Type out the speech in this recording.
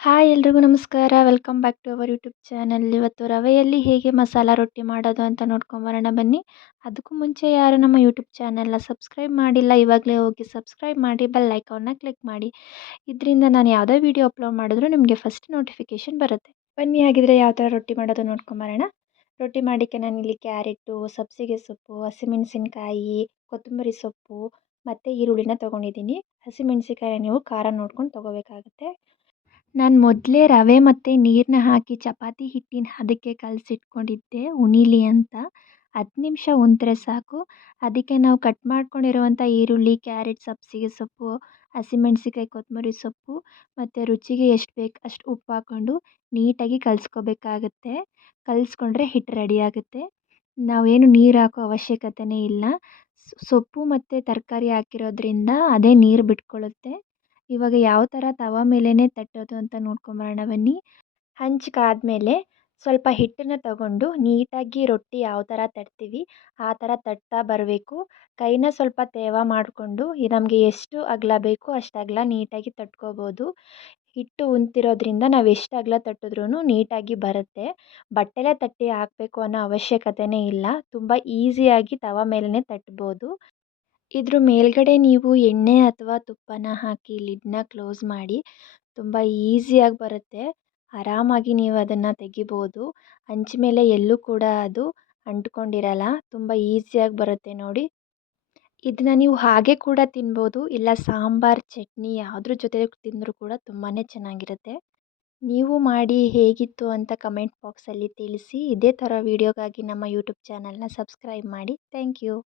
Hi ಎಲ್ರಿಗೂ ನಮಸ್ಕಾರ. Welcome back to our YouTube channel. ಇವತ್ತು ರವೆಯಲ್ಲಿ ಹೇಗೆ ಮಸಾಲ ರೊಟ್ಟಿ ಮಾಡೋದು ಅಂತ ನೋಡ್ಕೊಂಬರೋಣ ಬನ್ನಿ. ಅದಕ್ಕೂ ಮುಂಚೆ ಯಾರು ನಮ್ಮ ಯೂಟ್ಯೂಬ್ ಚಾನಲ್ನ ಸಬ್ಸ್ಕ್ರೈಬ್ ಮಾಡಿಲ್ಲ, ಇವಾಗಲೇ ಹೋಗಿ ಸಬ್ಸ್ಕ್ರೈಬ್ ಮಾಡಿ, ಬೆಲ್ ಐಕಾನ್ನ ಕ್ಲಿಕ್ ಮಾಡಿ. ಇದರಿಂದ ನಾನು ಯಾವುದೇ ವೀಡಿಯೋ ಅಪ್ಲೋಡ್ ಮಾಡಿದ್ರೂ ನಿಮಗೆ ಫಸ್ಟ್ ನೋಟಿಫಿಕೇಷನ್ ಬರುತ್ತೆ. ಬನ್ನಿ, ಹಾಗಿದ್ರೆ ಯಾವ ಥರ ರೊಟ್ಟಿ ಮಾಡೋದು ನೋಡ್ಕೊಂಬರೋಣ ರೊಟ್ಟಿ ಮಾಡಲಿಕ್ಕೆ ನಾನು ಇಲ್ಲಿ ಕ್ಯಾರೆಟು, ಸಬ್ಸಿಗೆ ಸೊಪ್ಪು, ಹಸಿಮೆಣಸಿನ್ಕಾಯಿ, ಕೊತ್ತಂಬರಿ ಸೊಪ್ಪು, ಮತ್ತು ಈರುಳ್ಳಿನ ತೊಗೊಂಡಿದ್ದೀನಿ. ಹಸಿಮೆಣಸಿನ್ಕಾಯಿ ನೀವು ಖಾರ ನೋಡ್ಕೊಂಡು ತೊಗೋಬೇಕಾಗುತ್ತೆ. ನಾನು ಮೊದಲೇ ರವೆ ಮತ್ತು ನೀರನ್ನ ಹಾಕಿ ಚಪಾತಿ ಹಿಟ್ಟಿನ ಹದಕ್ಕೆ ಕಲಸಿಟ್ಕೊಂಡಿದ್ದೆ ಉಣಿಲಿ ಅಂತ. ಹತ್ತು ನಿಮಿಷ ಉಂತ್ರೆ ಸಾಕು. ಅದಕ್ಕೆ ನಾವು ಕಟ್ ಮಾಡ್ಕೊಂಡಿರುವಂಥ ಈರುಳ್ಳಿ, ಕ್ಯಾರೆಟ್, ಸಬ್ಸಿಗೆ ಸೊಪ್ಪು ಹಸಿಮೆಣ್ಸಿನ್ಕಾಯಿ ಕೊತ್ತಂಬರಿ ಸೊಪ್ಪು ಮತ್ತು ರುಚಿಗೆ ಎಷ್ಟು ಬೇಕು ಅಷ್ಟು ಉಪ್ಪು ಹಾಕ್ಕೊಂಡು ನೀಟಾಗಿ ಕಲಸ್ಕೋಬೇಕಾಗತ್ತೆ. ಕಲಿಸ್ಕೊಂಡ್ರೆ ಹಿಟ್ಟು ರೆಡಿ ಆಗುತ್ತೆ. ನಾವೇನು ನೀರು ಹಾಕೋ ಅವಶ್ಯಕತೆನೇ ಇಲ್ಲ. ಸೊಪ್ಪು ಮತ್ತು ತರಕಾರಿ ಹಾಕಿರೋದ್ರಿಂದ ಅದೇ ನೀರು ಬಿಟ್ಕೊಳ್ಳುತ್ತೆ ಇವಾಗ ಯಾವ ಥರ ತವ ಮೇಲೇ ತಟ್ಟೋದು ಅಂತ ನೋಡ್ಕೊಂಬರೋಣ ಬನ್ನಿ. ಹಂಚ್ಕಾದ್ಮೇಲೆ ಸ್ವಲ್ಪ ಹಿಟ್ಟನ್ನು ತಗೊಂಡು ನೀಟಾಗಿ ರೊಟ್ಟಿ ಯಾವ ಥರ ತಟ್ತೀವಿ ಆ ಥರ ತಟ್ತಾ ಬರಬೇಕು. ಕೈನ ಸ್ವಲ್ಪ ತೇವ ಮಾಡಿಕೊಂಡು ನಮಗೆ ಎಷ್ಟು ಅಗಲ ಬೇಕು ಅಷ್ಟು ಅಗಲ ನೀಟಾಗಿ ತಟ್ಕೋಬೋದು. ಹಿಟ್ಟು ಉಂತಿರೋದ್ರಿಂದ ನಾವು ಎಷ್ಟು ಅಗಲ ತಟ್ಟಿದ್ರೂ ನೀಟಾಗಿ ಬರುತ್ತೆ. ಬಟ್ಟೆಲೇ ತಟ್ಟಿ ಹಾಕಬೇಕು ಅನ್ನೋ ಅವಶ್ಯಕತೆಯೇ ಇಲ್ಲ. ತುಂಬ ಈಸಿಯಾಗಿ ತವ ಮೇಲೇ ತಟ್ಬೋದು. ಇದ್ರ ಮೇಲ್ಗಡೆ ನೀವು ಎಣ್ಣೆ ಅಥವಾ ತುಪ್ಪನ ಹಾಕಿ ಲಿಡ್ನ ಕ್ಲೋಸ್ ಮಾಡಿ, ತುಂಬ ಈಸಿಯಾಗಿ ಬರುತ್ತೆ. ಆರಾಮಾಗಿ ನೀವು ಅದನ್ನು ತೆಗಿಬೋದು. ಹಂಚ್ ಮೇಲೆ ಎಲ್ಲೂ ಕೂಡ ಅದು ಅಂಟ್ಕೊಂಡಿರಲ್ಲ, ತುಂಬ ಈಸಿಯಾಗಿ ಬರುತ್ತೆ ನೋಡಿ. ಇದನ್ನ ನೀವು ಹಾಗೆ ಕೂಡ ತಿನ್ಬೋದು, ಇಲ್ಲ ಸಾಂಬಾರು, ಚಟ್ನಿ ಯಾವುದ್ರ ಜೊತೆ ತಿಂದರೂ ಕೂಡ ತುಂಬಾ ಚೆನ್ನಾಗಿರುತ್ತೆ. ನೀವು ಮಾಡಿ ಹೇಗಿತ್ತು ಅಂತ ಕಮೆಂಟ್ ಬಾಕ್ಸಲ್ಲಿ ತಿಳಿಸಿ. ಇದೇ ಥರ ವೀಡಿಯೋಗಾಗಿ ನಮ್ಮ ಯೂಟ್ಯೂಬ್ ಚಾನಲ್ನ ಸಬ್ಸ್ಕ್ರೈಬ್ ಮಾಡಿ. Thank you.